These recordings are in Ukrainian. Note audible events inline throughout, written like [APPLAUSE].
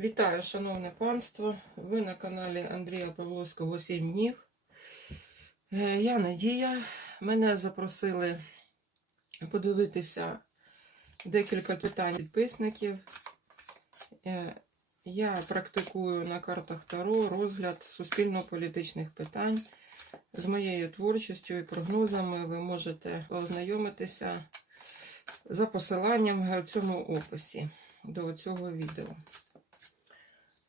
Вітаю, шановне панство! Ви на каналі Андрія Павловського 7 днів. Е, Я Надія. Мене запросили подивитися декілька питань підписників. Е, Я практикую на картах Таро розгляд суспільно-політичних питань. З моєю творчістю і прогнозами ви можете ознайомитися за посиланням в цьому описі до цього відео.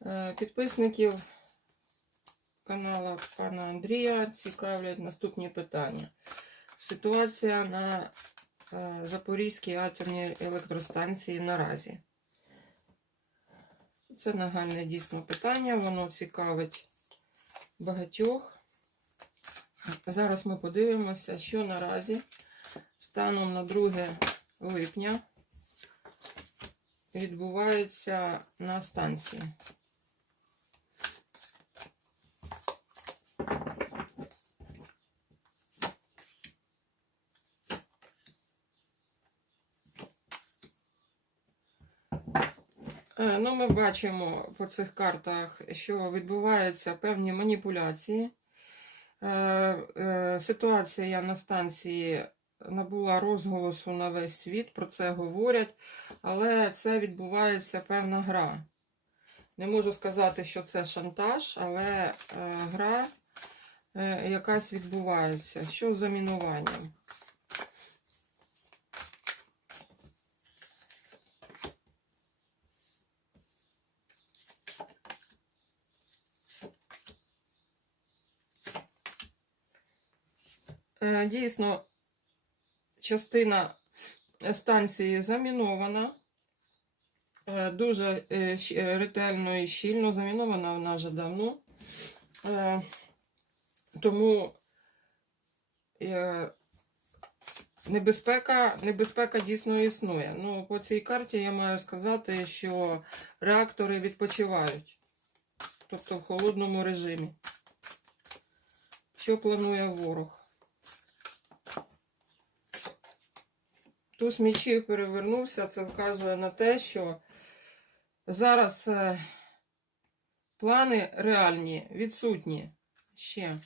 Е, Підписників каналу пана Андрія цікавлять наступні питання. Ситуація на е, Запорізькій атомній електростанції наразі. Це нагальне дійсно питання, воно цікавить багатьох. Зараз ми подивимося, що наразі станом на 2 липня відбувається на станції. Ну, ми бачимо по цих картах, що відбуваються певні маніпуляції. Е, е, Ситуація на станції набула розголосу на весь світ, про це говорять, але це відбувається певна гра. Не можу сказати, що це шантаж, але е, гра е, якась відбувається. Що з замінуванням? Дійсно, частина станції замінована. Е, Дуже е, е, ретельно і щільно замінована вона вже давно. Е, Тому е, небезпека, небезпека дійсно існує. Ну, по цій карті я маю сказати, що реактори відпочивають, тобто в холодному режимі. Що планує ворог? Туз мічів перевернувся, це вказує на те, що зараз е, плани реальні, відсутні ще.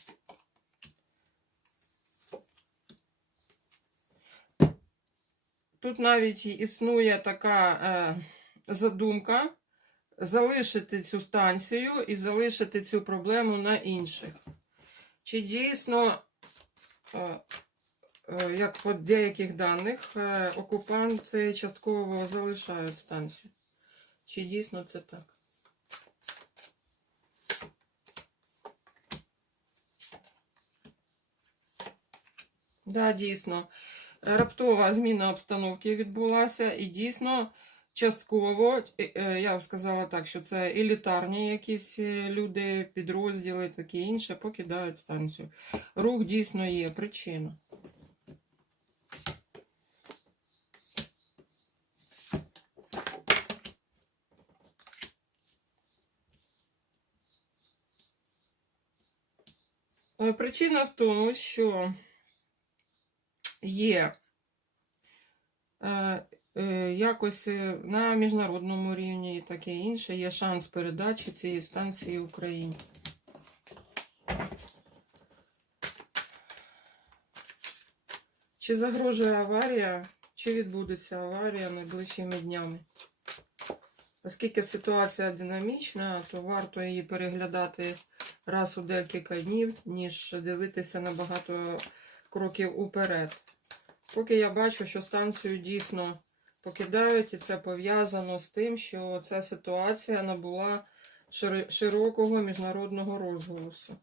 Тут навіть існує така е, задумка залишити цю станцію і залишити цю проблему на інших. Чи дійсно е, як по деяких даних, е, окупанти частково залишають станцію. Чи дійсно це так? Да, дійсно. Е, Раптова зміна обстановки відбулася, і дійсно частково, е, е, я б сказала так, що це елітарні якісь е, люди, підрозділи, таке інше, покидають станцію. Рух дійсно є причина. Причина в тому, що є е, е, якось е, на міжнародному рівні і таке інше, є шанс передачі цієї станції Україні. Чи загрожує аварія, чи відбудеться аварія найближчими днями? Оскільки ситуація динамічна, то варто її переглядати раз у декілька днів, ніж дивитися на багато кроків уперед. Поки я бачу, що станцію дійсно покидають, і це пов'язано з тим, що ця ситуація набула широкого міжнародного розголосу.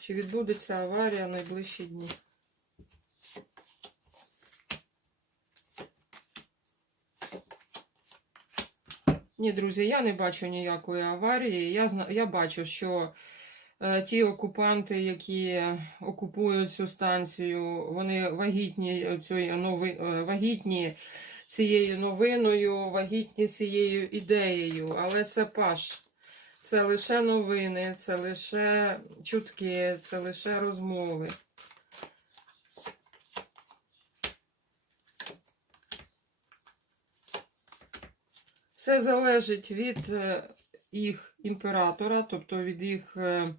Чи відбудеться аварія найближчі дні? Ні, друзі, я не бачу ніякої аварії. Я, я бачу, що ті окупанти, які окупують цю станцію, вони вагітні, цією нови, е, вагітні цією новиною, вагітні цією ідеєю. Але це паш. Це лише новини, це лише чутки, це лише розмови. Все залежить від е, їх імператора, тобто від їх е,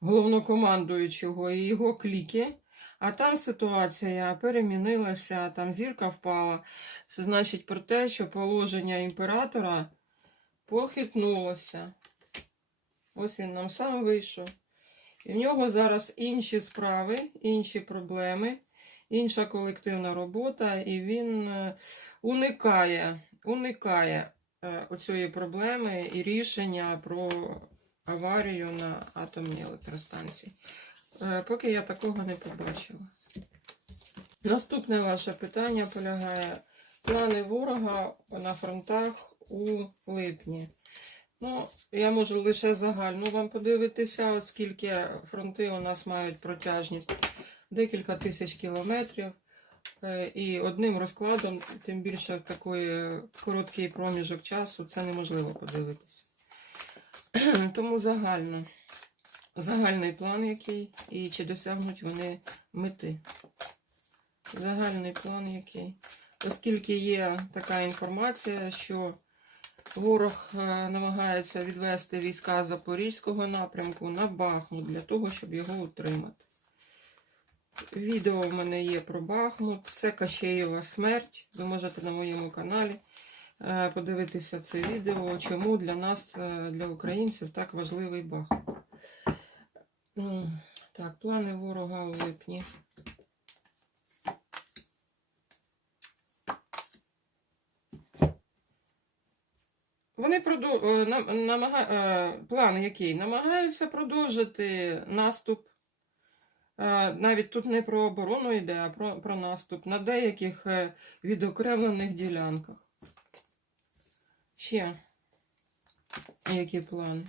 головнокомандуючого і його кліки. А там ситуація перемінилася, там зірка впала. Це значить про те, що положення імператора похитнулося. Ось він нам сам вийшов. І в нього зараз інші справи, інші проблеми, інша колективна робота, і він е, уникає, уникає е, оцієї проблеми і рішення про аварію на атомній електростанції. Е, Поки я такого не побачила. Наступне ваше питання полягає плани ворога на фронтах у липні. Ну, я можу лише загально вам подивитися, оскільки фронти у нас мають протяжність декілька тисяч кілометрів. Е, І одним розкладом, тим більше в такий короткий проміжок часу, це неможливо подивитися. [CLEARS THROAT] Тому загально. Загальний план який і чи досягнуть вони мети. Загальний план який. Оскільки є така інформація, що ворог е, намагається відвести війська Запорізького напрямку на Бахмут для того, щоб його утримати. Відео в мене є про Бахмут. Це Кащеєва смерть. Ви можете на моєму каналі подивитися це відео, чому для нас, е, для українців, так важливий. М, Так, плани ворога у липні. Вони продов... е, намага... е, план який? Намагаються продовжити наступ. Е, Навіть тут не про оборону йде, а про, про наступ на деяких е, відокремлених ділянках. Ще які плани?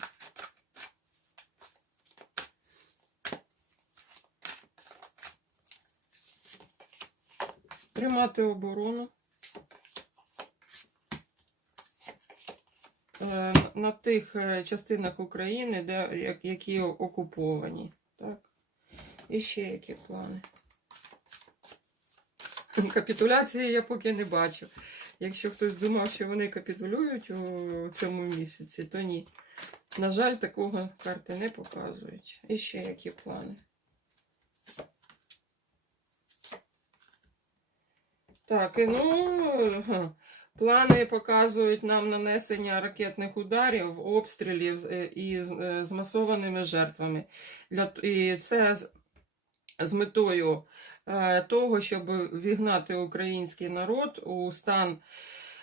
Тримати оборону. Е, на тих е, частинах України, де, які окуповані. Так? І ще які плани. Капітуляції я поки не бачу. Якщо хтось думав, що вони капітулюють у цьому місяці, то ні. На жаль, такого карти не показують. І ще які плани. Так, і ну, плани показують нам нанесення ракетних ударів, обстрілів е, і з е, масованими жертвами. І це з, метою того, щоб вігнати український народ у стан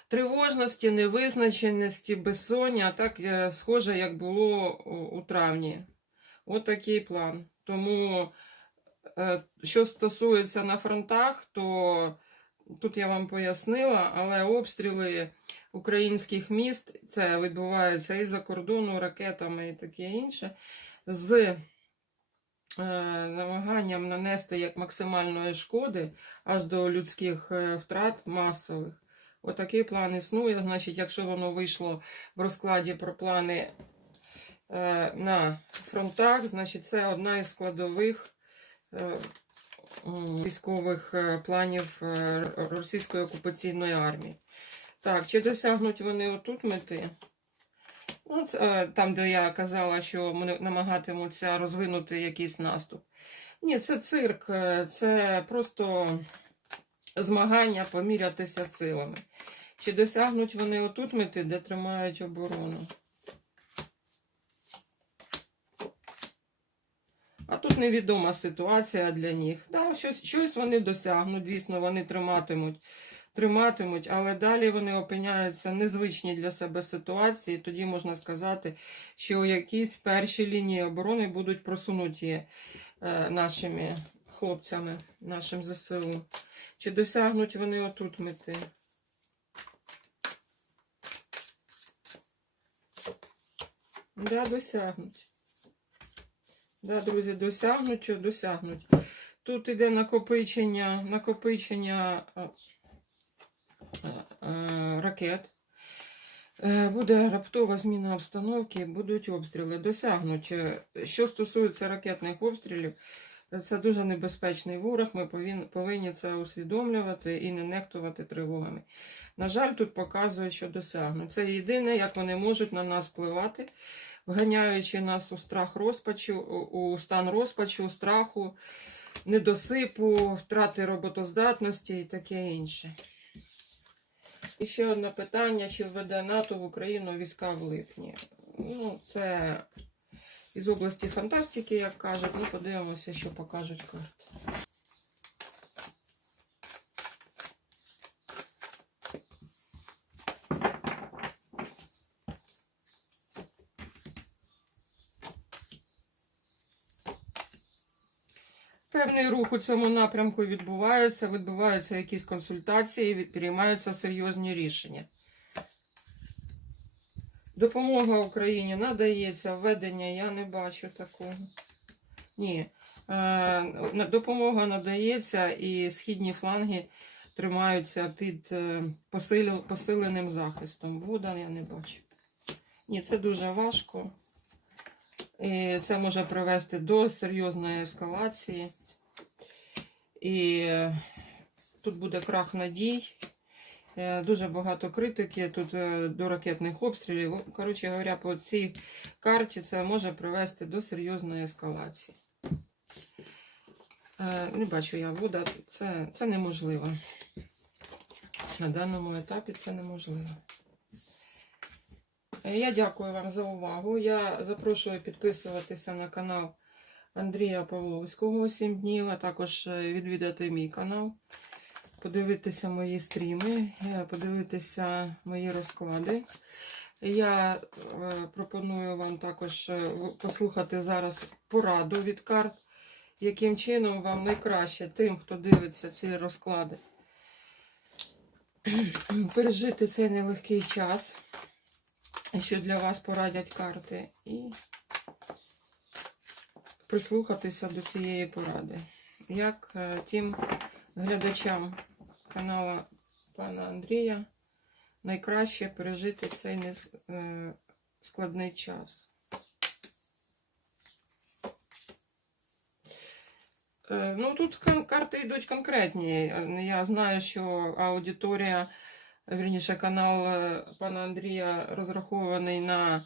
тривожності, невизначеності, безсоння, так е, схоже, як було у, травні. От такий план. Тому, е, що стосується на фронтах, то тут я вам пояснила, але обстріли українських міст це відбувається і за кордону ракетами і таке інше, з е, намаганням нанести як максимальної шкоди аж до людських е, втрат масових. Отакий план існує. Значить, якщо воно вийшло в розкладі про плани е, на фронтах, значить це одна із складових е, військових е, планів е, російської окупаційної армії. Так, чи досягнуть вони отут мети? Ну, це, е, там, де я казала, що вони намагатимуться розвинути якийсь наступ. Ні, це цирк, е, це просто змагання помірятися силами. Чи досягнуть вони отут мети, де тримають оборону? А тут невідома ситуація для них. Да, щось, щось вони досягнуть, дійсно, вони триматимуть, триматимуть, але далі вони опиняються в незвичній для себе ситуації. Тоді можна сказати, що якісь перші лінії оборони будуть просунуті е, нашими хлопцями, нашим ЗСУ. Чи досягнуть вони отут мети? Да, досягнуть. Да, друзі, досягнуть, досягнуть. Тут іде накопичення, накопичення е, ракет. Е, Буде раптова зміна обстановки, будуть обстріли. Досягнуть. Е, Що стосується ракетних обстрілів, Це дуже небезпечний ворог. Ми повинні, це усвідомлювати і не нехтувати тривогами. На жаль, тут показують, що досягнуть. Це єдине, як вони можуть на нас впливати, вганяючи нас у страх розпачу, у стан розпачу, страху, недосипу, втрати роботоздатності і таке інше. І ще одне питання: чи введе НАТО в Україну війська в липні? Ну, це із області фантастики, як кажуть. Ну, подивимося, що покажуть карти. Певний рух у цьому напрямку відбувається, відбуваються якісь консультації, приймаються серйозні рішення. Допомога Україні надається, введення я не бачу такого. Ні. Е, допомога надається і східні фланги тримаються під е, посиленим захистом. Вода я не бачу. Ні, це дуже важко. І це може привести до серйозної ескалації. І е, тут буде крах надій. Е, Дуже багато критики тут е, до ракетних обстрілів. Коротше говоря, по цій карті це може привести до серйозної ескалації. Не бачу я вода, це, це неможливо. На даному етапі це неможливо. Я дякую вам за увагу. Я запрошую підписуватися на канал Андрія Павловського 7 днів, а також е, відвідати мій канал, подивитися мої стріми, е, подивитися мої розклади. Я е, пропоную вам також послухати зараз пораду від карт, яким чином вам найкраще тим, хто дивиться ці розклади, [CLEARS THROAT] пережити цей нелегкий час що для вас порадять карти, і прислухатися до цієї поради. Як е, тим глядачам каналу пана Андрія найкраще пережити цей е, складний час. Е, Ну, тут карти йдуть конкретні. Я знаю, що аудиторія Вірніше, канал пана Андрія розрахований на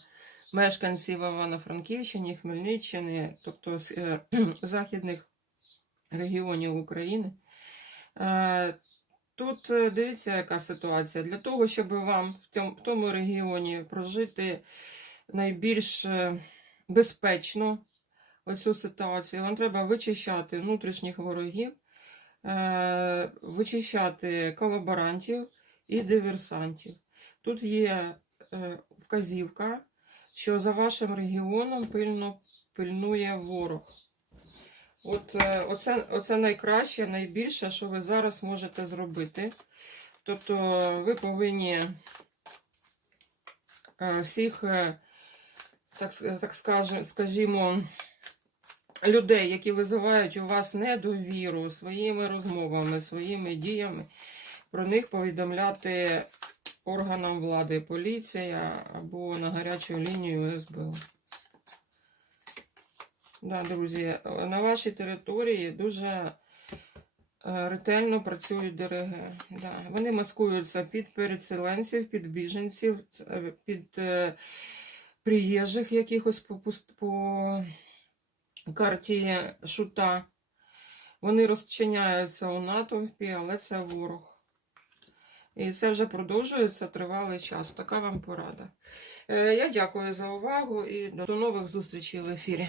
мешканців Івано-Франківщини, Хмельниччини, тобто з е, [CLEARS THROAT] західних регіонів України. Е, Тут е, дивіться, яка ситуація. Для того, щоб вам в тому регіоні прожити найбільш безпечно оцю ситуацію, вам треба вичищати внутрішніх ворогів, вичищати колаборантів і диверсантів. Тут є вказівка, що за вашим регіоном пильно пильнує ворог. От е, оце, оце найкраще, найбільше, що ви зараз можете зробити. Тобто ви повинні е, всіх, е, так, так скажімо, людей, які визивають у вас недовіру своїми розмовами, своїми діями, про них повідомляти органам влади, поліція або на гарячу лінію СБУ. Да, друзі, на вашій території дуже е, ретельно працюють ДРГ. Да. Вони маскуються під переселенців, під біженців, е, під е, приїжджих якихось по, по карті шута. Вони розчиняються у натовпі, але це ворог. І це вже продовжується тривалий час. Така вам порада. Е, Я дякую за увагу і до нових зустрічей в ефірі.